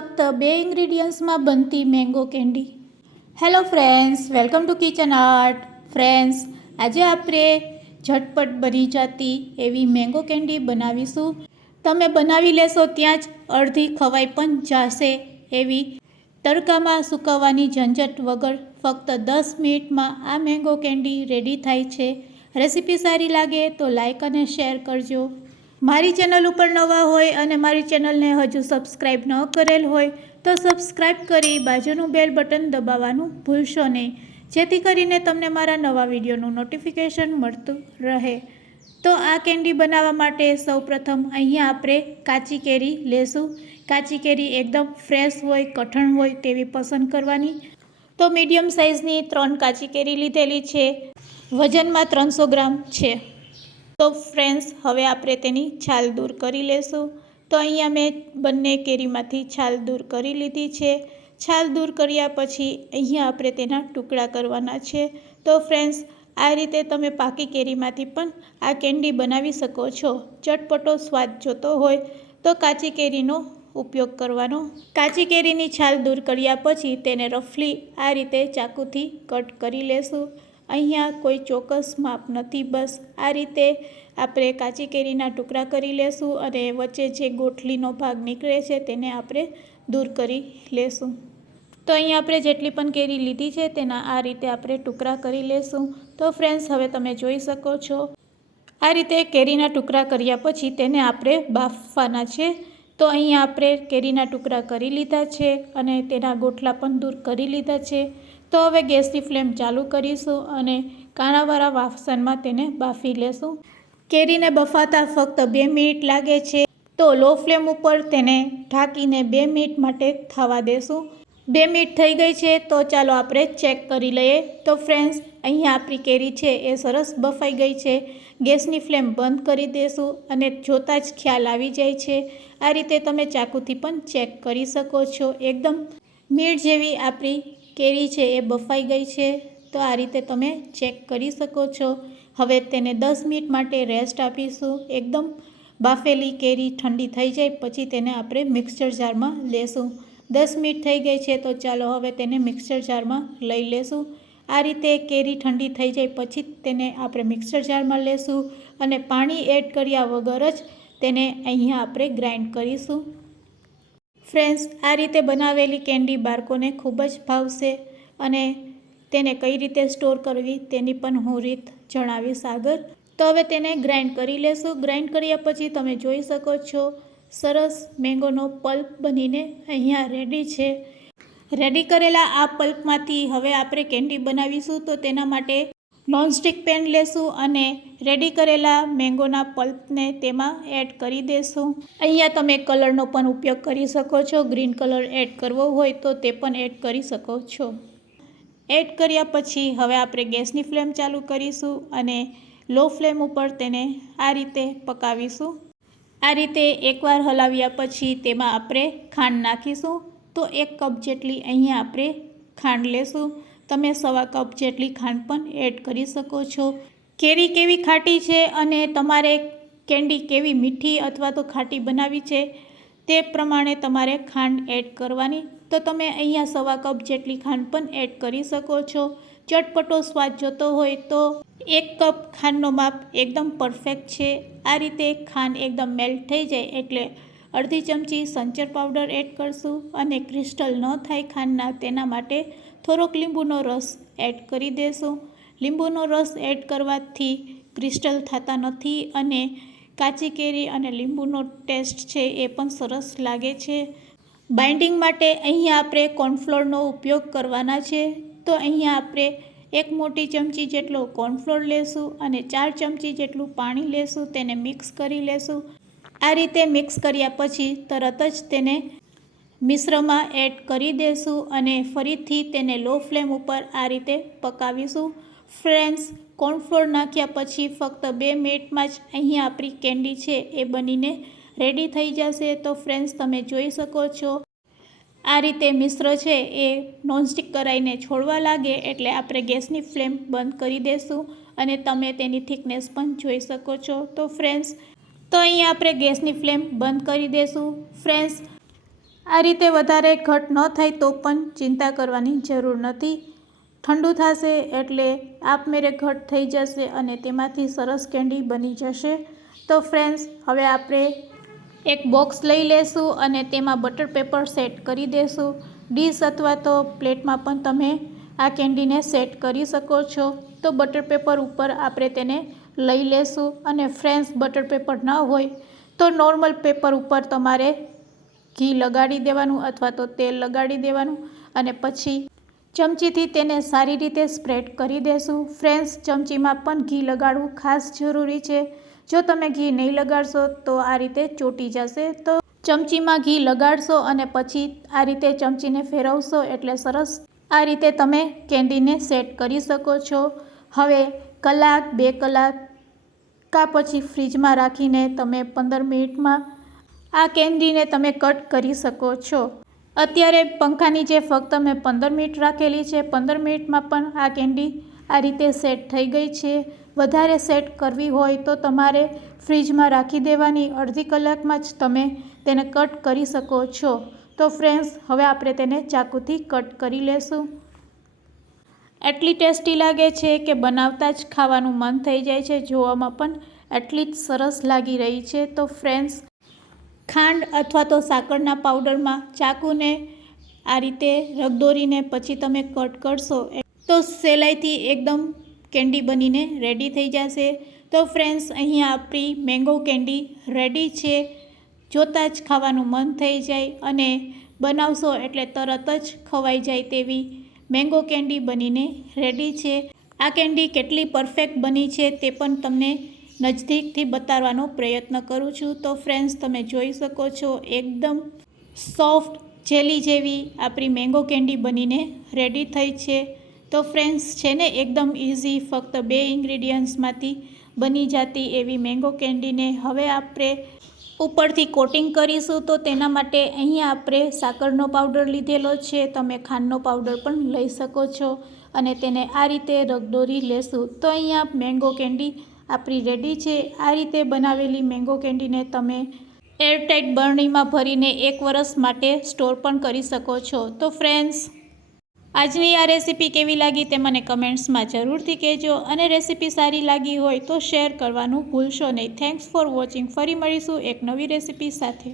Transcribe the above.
ફક્ત બે ઇન્ગ્રીડિયન્ટ્સમાં બનતી mango candy hello friends welcome to kitchen art friends આજે આપણે ઝટપટ બની જતી એવી મેંગો કેન્ડી બનાવીશું. તમે બનાવી લેશો ત્યાં જ અડધી ખવાઈ પણ જશે એવી તડકામાં સૂકવવાની ઝંઝટ વગર ફક્ત દસ મિનિટમાં આ મેંગો કેન્ડી રેડી થાય છે. રેસીપી સારી લાગે તો લાઇક અને શેર કરજો. મારી ચેનલ ઉપર નવા હોય અને મારી ચેનલને હજુ સબસ્ક્રાઈબ ન કરેલ હોય, તો સબસ્ક્રાઈબ કરી બાજુનું બેલ બટન દબાવવાનું ભૂલશો નહીં. જેથી કરીને તમને મારા નવા વિડીયોનું નોટિફિકેશન મળતું રહે. તો આ કેન્ડી બનાવવા માટે સૌપ્રથમ અહીંયા આપણે કાચી કેરી લેશું. કાચી કેરી એકદમ ફ્રેશ હોય, કઠણ હોય તેવી પસંદ કરવાની. તો મીડિયમ સાઇઝની ત્રણ કાચી કેરી લીધેલી છે. વજનમાં ત્રણસો ગ્રામ છે. તો ફ્રેન્ડ્સ હવે આપણે તેની છાલ દૂર કરી લેશું. તો અહીંયા મેં બંને કેરીમાંથી છાલ દૂર કરી લીધી છે. છાલ દૂર કર્યા પછી અહીંયા આપણે તેના ટુકડા કરવાના છે. તો ફ્રેન્ડ્સ આ રીતે તમે પાકી કેરીમાંથી પણ આ કેન્ડી બનાવી શકો છો. ચટપટો સ્વાદ જોતો હોય તો કાચી કેરીનો ઉપયોગ કરવાનો. કાચી કેરીની છાલ દૂર કર્યા પછી તેને રફલી આ રીતે ચાકુથી કટ કરી લેશું. અહીંયા કોઈ ચોક્કસ માપ નથી, બસ આ રીતે આપણે કાચી કેરીના ટુકડા કરી લેશું અને વચ્ચે જે ગોઠલીનો ભાગ નીકળે છે તેને આપણે દૂર કરી લેશું. તો અહીં આપણે જેટલી પણ કેરી લીધી છે તેના આ રીતે આપણે ટુકડા કરી લેશું. તો ફ્રેન્ડ્સ, હવે તમે જોઈ શકો છો. આ રીતે કેરીના ટુકડા કર્યા પછી તેને આપણે બાફવાના છે. તો અહીં આપણે કેરીના ટુકડા કરી લીધા છે અને તેના ગોઠલા પણ દૂર કરી લીધા છે. તો હવે ગેસની ફ્લેમ ચાલુ કરીશું અને કાણાવાળા વાસણમાં તેને બાફી લેશું. કેરીને બફાતા ફક્ત બે મિનિટ લાગે છે. તો લો ફ્લેમ ઉપર તેને ઢાંકીને બે મિનિટ માટે થવા દેશું. બે મિનિટ થઈ ગઈ છે, તો ચાલો આપણે ચેક કરી લઈએ. તો ફ્રેન્ડ્સ અહીંયા આપણી કેરી છે, એ સરસ બફાઈ ગઈ છે. ગેસની ફ્લેમ બંધ કરી દેશું અને જોતાં જ ખ્યાલ આવી જાય છે. આ રીતે તમે ચાકુથી પણ ચેક કરી શકો છો. એકદમ મીઠ જેવી આપણી કેરી છે, એ બફાઈ ગઈ છે. તો આ રીતે તમે ચેક કરી શકો છો. હવે તેને દસ મિનિટ માટે રેસ્ટ આપીશું. એકદમ બાફેલી કેરી ઠંડી થઈ જાય, પછી તેને આપણે મિક્સચર જારમાં લેશું. દસ મિનિટ થઈ ગઈ છે તો ચાલો હવે તેને મિક્સર જારમાં લઈ લેશું. આ રીતે કેરી ઠંડી થઈ જાય પછી તેને આપણે મિક્સર જારમાં લેશું અને પાણી એડ કર્યા વગર જ તેને અહીંયા આપણે ગ્રાઇન્ડ કરીશું. ફ્રેન્ડ્સ, આ રીતે બનાવેલી કેન્ડી બાળકોને ખૂબ જ ભાવશે અને તેને કઈ રીતે સ્ટોર કરવી તેની પણ હું રીત જણાવીશ આગળ. તો હવે તેને ગ્રાઇન્ડ કરી લેશું. ગ્રાઇન્ડ કર્યા પછી તમે જોઈ શકો છો સરસ મેંગોનો પલ્પ બનીને અહીંયા રેડી છે. રેડી કરેલા આ પલ્પમાંથી હવે આપણે કેન્ડી બનાવીશું તો તેના માટે નોનસ્ટિક પેન લેશું અને રેડી કરેલા મેંગોના પલ્પને તેમાં એડ કરી દેશું. અહીંયા તમે કલરનો પણ ઉપયોગ કરી શકો છો. ગ્રીન કલર એડ કરવો હોય તો તે પણ એડ કરી શકો છો. એડ કર્યા પછી હવે આપણે ગેસની ફ્લેમ ચાલુ કરીશું અને લો ફ્લેમ ઉપર તેને આ રીતે પકાવીશું. આ રીતે એકવાર હલાવ્યા પછી તેમાં આપણે ખાંડ નાખીશું. તો એક કપ જેટલી અહીંયા આપણે ખાંડ લેશું. તમે સવા કપ જેટલી ખાંડ પણ એડ કરી શકો છો. કેરી કેવી ખાટી છે અને તમારે કેન્ડી કેવી મીઠી અથવા તો ખાટી બનાવી છે તે પ્રમાણે તમારે ખાંડ એડ કરવાની. તો તમે અહીંયા સવા કપ જેટલી ખાંડ પણ એડ કરી શકો છો. ચટપટો સ્વાદ જોતો હોય તો એક કપ ખાંડનો માપ એકદમ પરફેક્ટ છે. આ રીતે ખાંડ એકદમ મેલ્ટ થઈ જાય એટલે અડધી ચમચી સંચર પાવડર એડ કરશું અને ક્રિસ્ટલ ન થાય ખાંડના તેના માટે થોડોક લીંબુનો રસ એડ કરી દેશું. લીંબુનો રસ એડ કરવાથી ક્રિસ્ટલ થતા નથી અને કાચી કેરી અને લીંબુનો ટેસ્ટ છે એ પણ સરસ લાગે છે. બાઇન્ડિંગ માટે અહીંયા આપણે કોર્નફ્લોરનો ઉપયોગ કરવાના છે. તો અહીંયા આપણે એક મોટી ચમચી જેટલો કોર્નફ્લોર લેશું અને ચાર ચમચી જેટલું પાણી લેશું, તેને મિક્સ કરી લેશું. આ રીતે મિક્સ કર્યા પછી તરત જ તેને મિશ્રમાં એડ કરી દેશું અને ફરીથી તેને લો ફ્લેમ ઉપર આ રીતે પકાવીશું. ફ્રેન્ડ્સ, કોર્નફ્લોર નાખ્યા પછી ફક્ત બે મિનિટમાં જ અહીં આપણી કેન્ડી છે, એ બનીને રેડી થઈ જશે. તો ફ્રેન્ડ્સ, તમે જોઈ શકો છો આ રીતે મિશ્ર છે એ નોનસ્ટિક કરાઈને છોડવા લાગે એટલે આપણે ગેસની ફ્લેમ બંધ કરી દેશું અને તમે તેની થિકનેસ પણ જોઈ શકો છો. તો ફ્રેન્ડ્સ, તો અહીં આપણે ગેસની ફ્લેમ બંધ કરી દેશું. ફ્રેન્ડ્સ, આ રીતે વધારે ઘટ ન થાય તો પણ ચિંતા કરવાની જરૂર નથી. ઠંડુ થશે એટલે આપમેરે ઘટ થઈ જશે અને તેમાંથી સરસ કેન્ડી બની જશે. તો ફ્રેન્ડ્સ, હવે આપણે એક બોક્સ લઈ લેશું અને તેમાં બટર પેપર સેટ કરી દેશું. ડીશ અથવા તો પ્લેટમાં પણ તમે આ કેન્ડીને સેટ કરી શકો છો. તો બટર પેપર ઉપર આપણે તેને લઈ લેશું અને ફ્રેન્સ બટર પેપર ન હોય તો નોર્મલ પેપર ઉપર તમારે ઘી લગાડી દેવાનું અથવા તો તેલ લગાડી દેવાનું અને પછી ચમચીથી તેને સારી રીતે સ્પ્રેડ કરી દેશું. ફ્રેન્ડ્સ, ચમચીમાં પણ ઘી લગાડવું ખાસ જરૂરી છે. જો તમે ઘી નહીં લગાડશો તો આ રીતે ચોટી જશે. તો ચમચીમાં ઘી લગાડશો અને પછી આ રીતે ચમચીને ફેરવશો એટલે સરસ આ રીતે તમે કેન્ડીને સેટ કરી શકો છો. હવે કલાક, બે કલાક કા પછી ફ્રીજમાં રાખીને તમે પંદર મિનિટમાં આ કેન્ડીને તમે કટ કરી શકો છો. અત્યારે પંખાની જે ફક્ત મેં પંદર મિનિટ રાખેલી છે, પંદર મિનિટમાં પણ આ કેન્ડી આ રીતે સેટ થઈ ગઈ છે. વધારે સેટ કરવી હોય તો તમારે ફ્રીજમાં રાખી દેવાની. અડધી કલાકમાં જ તમે તેને કટ કરી શકો છો. તો ફ્રેન્ડ્સ, હવે આપણે તેને ચાકુથી કટ કરી લેશું. એટલી ટેસ્ટી લાગે છે કે બનાવતા જ ખાવાનું મન થઈ જાય છે. જોવામાં પણ એટલી જ સરસ લાગી રહી છે. તો ફ્રેન્ડ્સ, ખાંડ અથવા તો સાકરના પાવડરમાં ચાકુને આ રીતે રગદોરીને પછી તમે કટ કરશો. તો સેલાઈથી એકદમ કેન્ડી બનીને રેડી થઈ જશે. તો ફ્રેન્ડ્સ અહીંયા આપણી મેંગો કેન્ડી રેડી છે. જોતાં જ ખાવાનું મન થઈ જાય અને બનાવશો એટલે તરત જ ખવાઈ જાય તેવી મેંગો કેન્ડી બનીને રેડી છે. આ કેન્ડી કેટલી પરફેક્ટ બની છે તે પણ તમને નજદીકથી બતાવવાનો પ્રયત્ન કરું છું. તો ફ્રેન્ડ્સ તમે જોઈ શકો છો એકદમ સોફ્ટ જેલી જેવી આપણી મેંગો કેન્ડી બનીને રેડી થઈ છે. તો ફ્રેન્ડ્સ છે ને એકદમ ઇઝી ફક્ત બે ઇન્ગ્રીડિયન્ટ્સમાંથી બની જતી એવી મેંગો કેન્ડીને હવે આપણે ઉપરથી કોટિંગ કરીશું તો તેના માટે અહીંયા આપણે સાકરનો પાવડર લીધેલો છે. તમે ખાંડનો પાવડર પણ લઈ શકો છો અને તેને આ રીતે રગદોરી લેશું. તો અહીંયા મેંગો કેન્ડી આપણી રેડી છે. આ રીતે બનાવેલી મેંગો કેન્ડીને તમે એરટાઇટ બરણીમાં ભરીને એક વરસ માટે સ્ટોર પણ કરી શકો છો. તો ફ્રેન્ડ્સ આજની આ રેસીપી કેવી લાગી તે મને કમેન્ટ્સમાં જરૂરથી કહેજો અને રેસીપી સારી લાગી હોય તો શેર કરવાનું ભૂલશો નહીં. થેન્ક્સ ફોર વોચિંગ ફરી મળીશું એક નવી રેસીપી સાથે.